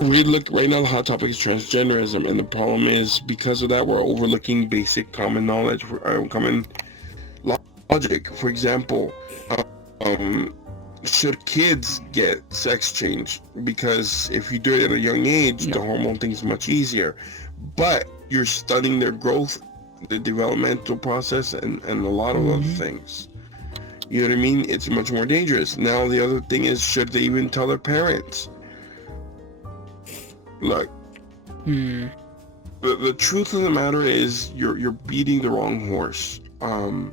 We look right now. The hot topic is transgenderism, and the problem is because of that, we're overlooking basic common knowledge, common logic. For example, um, should kids get sex change? Because if you do it at a young age, the hormone thing is much easier. But you're stunning their growth, the developmental process, and a lot of other things. You know what I mean? It's much more dangerous. Now the other thing is, should they even tell their parents? Look, the truth of the matter is you're beating the wrong horse. I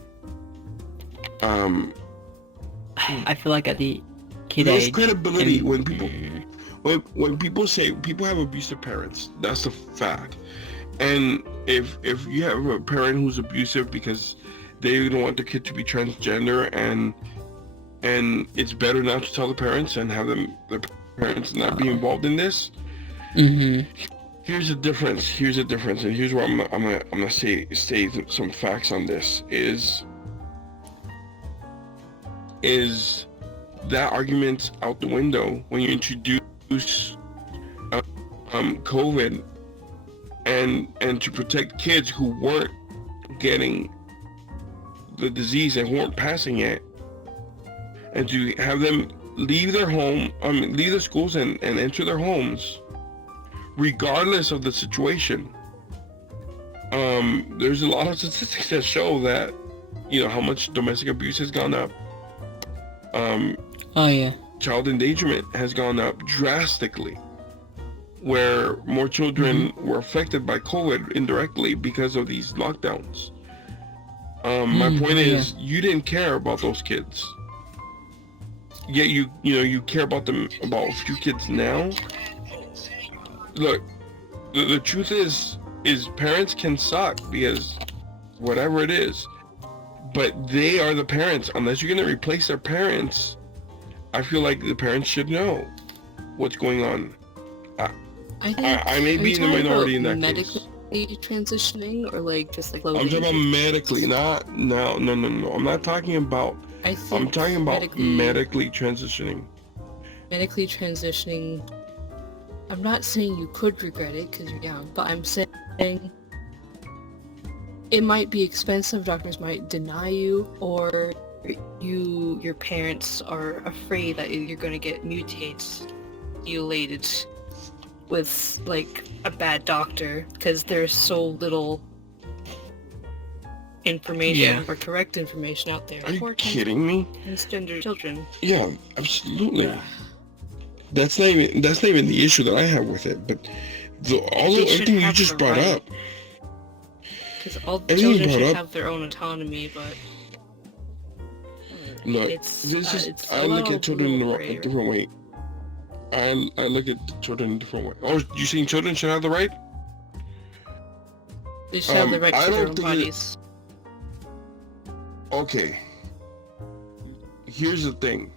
feel like at the kid There's age, credibility when people when people say people have abusive parents. That's a fact. And if you have a parent who's abusive because they don't want their kid to be transgender, and it's better not to tell the parents and have the parents not be involved in this. Here's the difference, and here's where I'm gonna say some facts on this. Is that argument's out the window when you introduce COVID and to protect kids who weren't getting the disease and weren't passing it, and to have them leave their home, leave the schools and enter their homes regardless of the situation. There's a lot of statistics that show that, you know, how much domestic abuse has gone up. Child endangerment has gone up drastically, where more children were affected by COVID indirectly because of these lockdowns. My point is, you didn't care about those kids, yet you care about them, about a few kids now. Look, the truth is parents can suck because whatever it is, but they are the parents. Unless you're gonna replace their parents, I feel like the parents should know what's going on. I may be in the minority in that case. Medically transitioning, or like just like I'm talking about medically, no. I'm not talking about. I'm talking about medically transitioning. Medically transitioning. I'm not saying you could regret it because you're young, but I'm saying it might be expensive. Doctors might deny you, or your parents are afraid that you're going to get mutilated with like a bad doctor because there's so little information or correct information out there. Are you kidding me? Transgender children. Yeah, absolutely. Yeah. That's not even the issue that I have with it. But everything you just brought up. Because all children should have their own autonomy, but look, I look at children in a different way. I look at children in a different way. Oh, you saying children should have the right? They should have the right to their own bodies. Okay. Here's the thing.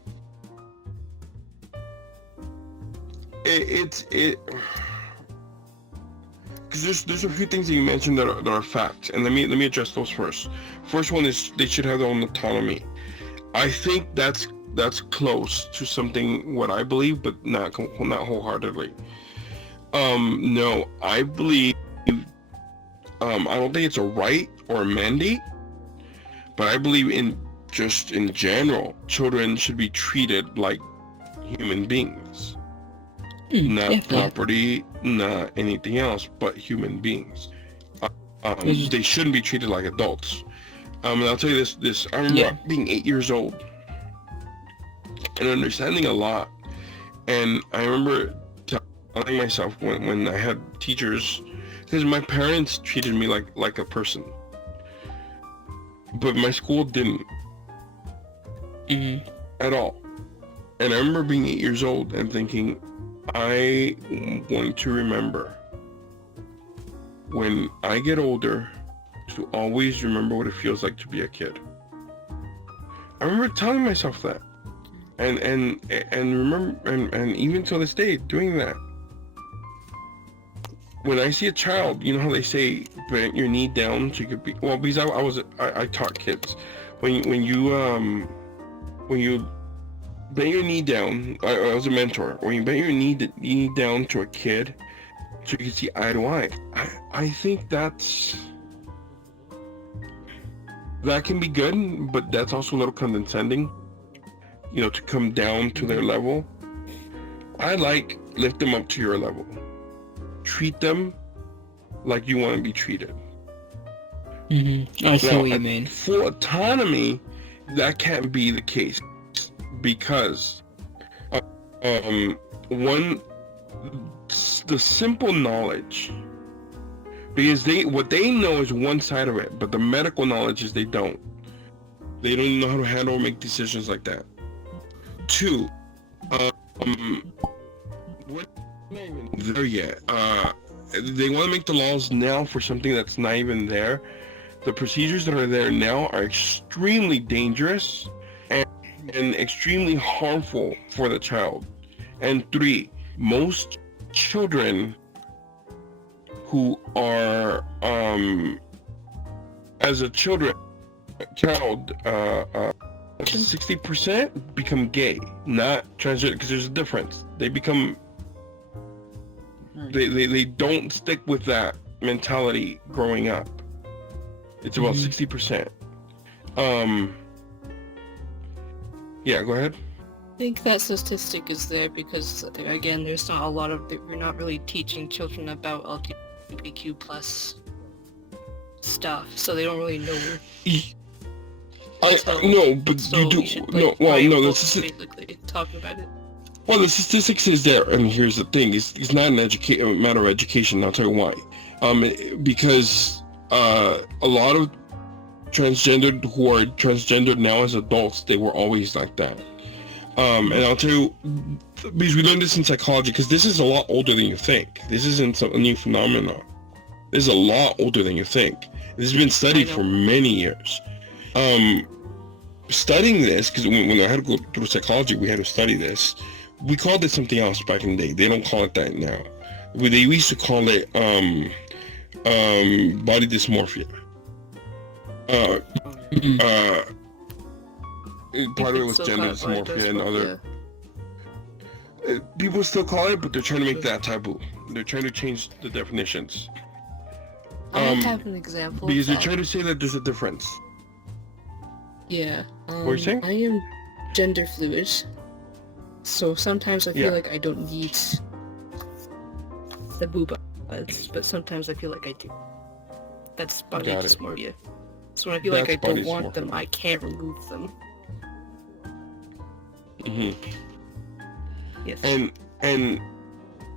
Because there's a few things that you mentioned that are facts, and let me address those first. First one is they should have their own autonomy. I think that's close to something what I believe, but not wholeheartedly. No, I believe. I don't think it's a right or a mandate, but I believe in general, children should be treated like human beings. Not property, not anything else, but human beings. They shouldn't be treated like adults. And I'll tell you this. I remember being 8 years old and understanding a lot. And I remember telling myself when I had teachers, because my parents treated me like a person, but my school didn't at all. And I remember being 8 years old and thinking, I'm going to remember when I get older to always remember what it feels like to be a kid. I remember telling myself that, and remember, and even to this day doing that. When I see a child, you know how they say bend your knee down so you could be, well, because I taught kids when you bend your knee down. I was a mentor. When you bend your knee down to a kid, so you can see eye to eye. I think that can be good, but that's also a little condescending. You know, to come down to their level. I like lift them up to your level. Treat them like you want to be treated. I see what you mean. For autonomy, that can't be the case because the simple knowledge, because what they know is one side of it, but the medical knowledge is they don't know how to handle or make decisions like that. Two, we're not even there yet. They want to make the laws now for something that's not even there. The procedures that are there now are extremely dangerous and extremely harmful for the child. And three, most children who are as a child 60% become gay, not transgender, because there's a difference. They become they don't stick with that mentality growing up. It's about 60%. Yeah, go ahead. I think that statistic is there because, again, there's not a lot of... We're not really teaching children about LGBTQ plus stuff, so they don't really know. No, but so you do. Should, no, well, no, that's basically talking about it. Well, the statistics is there, and here's the thing: it's not a matter of education. I'll tell you why. Because a lot of transgendered who are transgendered now as adults, they were always like that. And I'll tell you, because we learned this in psychology, because this is a lot older than you think. This isn't a new phenomenon. This is a lot older than you think. This has been studied for many years. Studying this, because when I had to go through psychology, we had to study this. We called it something else back in the day. They don't call it that now. They used to call it body dysmorphia. Part of it was gender dysmorphia and other. People still call it, but they're trying to make that taboo. They're trying to change the definitions. I have an example. Because they're trying to say that there's a difference. Yeah. What are you saying? I am gender fluid, so sometimes I feel like I don't need the boob buds, but sometimes I feel like I do. That's body dysmorphia. So when I feel like I don't want them, I can't remove them. Yes. And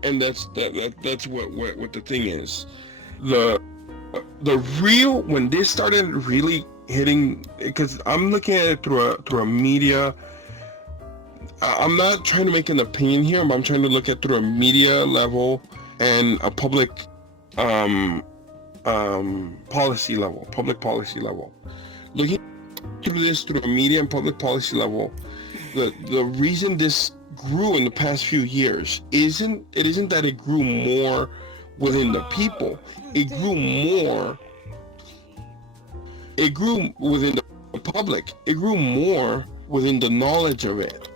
that's what the thing is. The real, when this started really hitting, because I'm looking at it through a media. I'm not trying to make an opinion here, but I'm trying to look at through a media level and a public policy level. Looking through this through a media and public policy level, the reason this grew in the past few years isn't that it grew more within the people. It grew within the public. It grew more within the knowledge of it,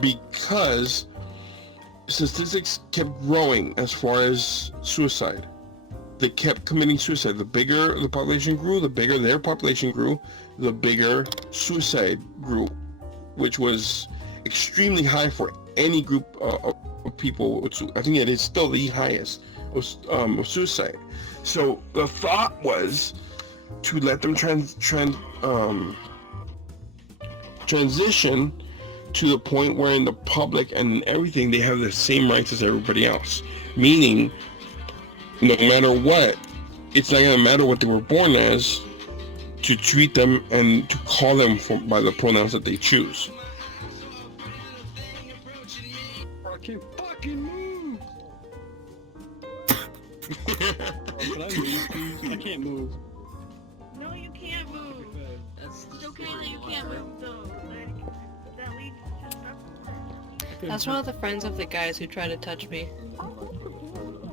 because statistics kept growing as far as suicide. They kept committing suicide. The bigger the population grew, the bigger their population grew, the bigger suicide grew, which was extremely high for any group of people. I think it is still the highest of suicide. So the thought was to let them transition to the point where in the public and everything they have the same rights as everybody else. Meaning, no matter what, it's not gonna matter what they were born as, to treat them and to call them by the pronouns that they choose. I can't fucking move. Can I move, please? I can't move. No, you can't move. It's okay that you can't move though. Like, that leads to stuff. That's one of the friends of the guys who tried to touch me.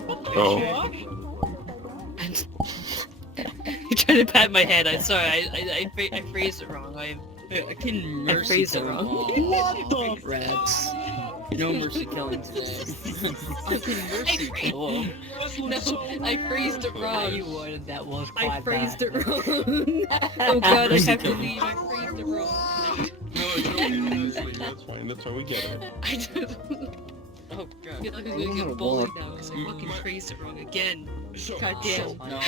Oh. And he tried to pat my head. I'm sorry, I phrased it wrong. Hey, I can I mercy phrased it kill them wrong. all. What the Rats. No mercy killing today. I can mercy kill them. No, I phrased it Yeah, you wrong. would. That was I quite phrased bad. it wrong. Oh god, I have to Kill. leave. I phrased it wrong. No, it's okay, honestly, that's fine. That's fine. We get it. I just... Oh I feel god. like I'm I don't gonna know how to get bullied walk. now because I fucking phrased it wrong again. So, God damn. No,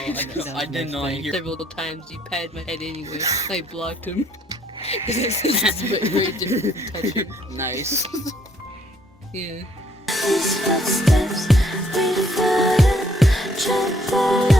I did not hear. Several times he patted my head anyway. I blocked him. This is very different touching. Nice. Yeah. These footsteps, we fire, trample